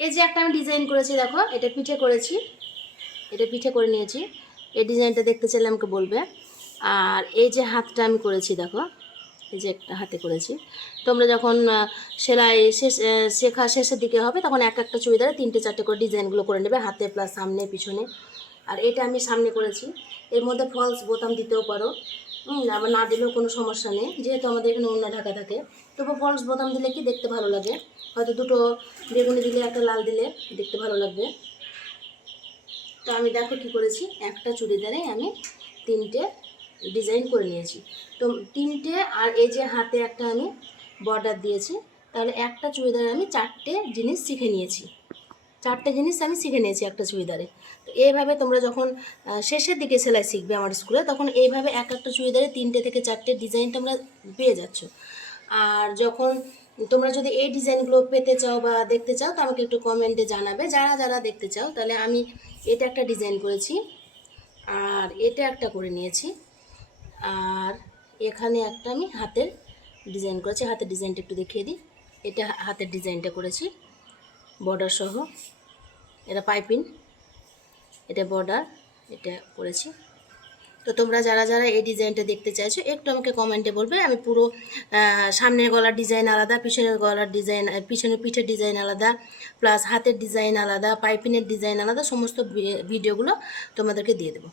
এই যে একটা আমি ডিজাইন করেছি, দেখো এটা পিঠে করেছি, এটা পিঠে করে নিয়েছি। এই ডিজাইনটা দেখতে চাইলে আমাকে বলবে। আর এই যে হাতটা আমি করেছি, দেখো এই যে একটা হাতে করেছি। তোমরা যখন সেলাই শেখা শেষের দিকে হবে তখন এক একটা চুড়িদারে 3-4টে করে ডিজাইনগুলো করে নেবে, হাতে প্লাস সামনে পিছনে। আর এটা আমি সামনে করেছি, এর মধ্যে ফলস বোতাম দিতেও পারো, আবার না দিলেও কোনো সমস্যা নেই, যেহেতু আমাদের এখানে ওড়না ঢাকা থাকে। তবু ফলস বোতাম দিলে কি দেখতে ভালো লাগে, হয়তো দুটো বেগুনি দিলে একটা লাল দিলে দেখতে ভালো লাগবে। তো আমি দেখো কি করেছি, একটা চুড়িদারে আমি 3টে ডিজাইন করে নিয়েছি। তো 3টে, আর এই যে হাতে একটা আমি বর্ডার দিয়েছি, তাহলে একটা চুড়িদারে আমি 4টে জিনিস শিখে নিয়েছি। 4টে জিনিস আমি শিখে নিয়েছি একটা চুড়িদারে। তো এইভাবে তোমরা যখন শেষের দিকে সেলাই শিখবে আমার স্কুলে, তখন এইভাবে এক একটা চুড়িদারে 3টে থেকে 4টে ডিজাইন তোমরা পেয়ে যাচ্ছ। আর যখন তোমরা যদি এই ডিজাইনগুলো পেতে চাও বা দেখতে চাও, তো আমাকে একটু কমেন্টে জানাবে, যারা যারা দেখতে চাও। তাহলে আমি এটা একটা ডিজাইন করেছি, আর এটা একটা করে নিয়েছি, আর এখানে একটা আমি হাতের ডিজাইন করেছি। হাতের ডিজাইনটা একটু দেখিয়ে দিই। এটা হাতের ডিজাইনটা করেছি বর্ডার সহ, এটা পাইপিং, এটা বর্ডার, এটা করেছি। তো তোমরা যারা যারা এই ডিজাইনটা দেখতে চাইছো একটু আমাকে কমেন্টে বলবে। আমি পুরো সামনের গলার ডিজাইন আলাদা, পিছনের গলার ডিজাইন, পিছনের পিঠের ডিজাইন আলাদা, প্লাস হাতের ডিজাইন আলাদা, পাইপিংয়ের ডিজাইন আলাদা, সমস্ত ভিডিওগুলো তোমাদেরকে দিয়ে দেবো।